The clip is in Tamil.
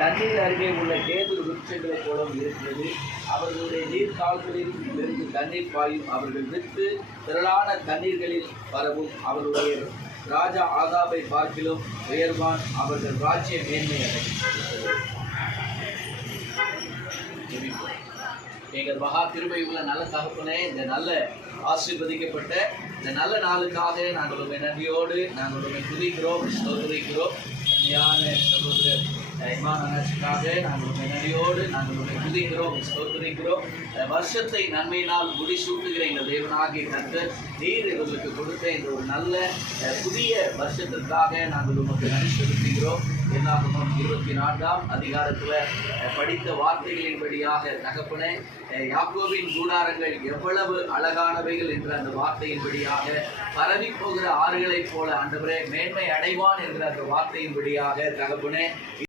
தண்ணீர் அருகே உள்ள கேதுரு விருட்சங்களைப் போலவும் இருக்கிறது. அவர்களுடைய நீர்க்கால்களில் இருந்து தண்ணீர் பாயும். அவர்கள் விட்டு திரளான தண்ணீர்களில் பரவும். அவருடைய ராஜா ஆகாபை பார்க்கிலும் உயர்வான். அவர்கள் ராஜ்ய மேன்மை அடையும். எங்கள் மகா கிருபை உள்ள நல்ல தகப்பனே, இந்த நல்ல ஆசீர்வதிக்கப்பட்ட இந்த நல்ல நாளுக்காக நாங்கள் உண்மை நன்றியோடு நாங்கள் உண்மை துதிக்கிறோம், ஸ்தோத்திரிக்கிறோம். ஞான சகோதரர் இமானுக்காக நாங்கள் உண்மை நன்றியோடு நாங்கள் உண்மை துதிக்கிறோம், ஸ்தோத்திரிக்கிறோம். வருஷத்தை நன்மையினால் முடிசூட்டுகிற எங்கள் தேவனாகிய கர்த்தர் நீர் எங்களுக்கு கொடுத்த இந்த ஒரு நல்ல புதிய வருஷத்திற்காக நாங்கள் உமக்கு நன்றி செலுத்துகிறோம். என்னாகமம் 24ஆம் அதிகாரத்தில் படித்த வார்த்தைகளின்படியாக தகப்பனே, யாக்கோபின் கூடாரங்கள் எவ்வளவு அழகானவைகள் என்ற அந்த வார்த்தையின்படியாக, பரவி போகிற ஆறுகளைப் போல ஆண்டவரே மேன்மை அடைவான் என்ற அந்த வார்த்தையின்படியாக தகப்பனே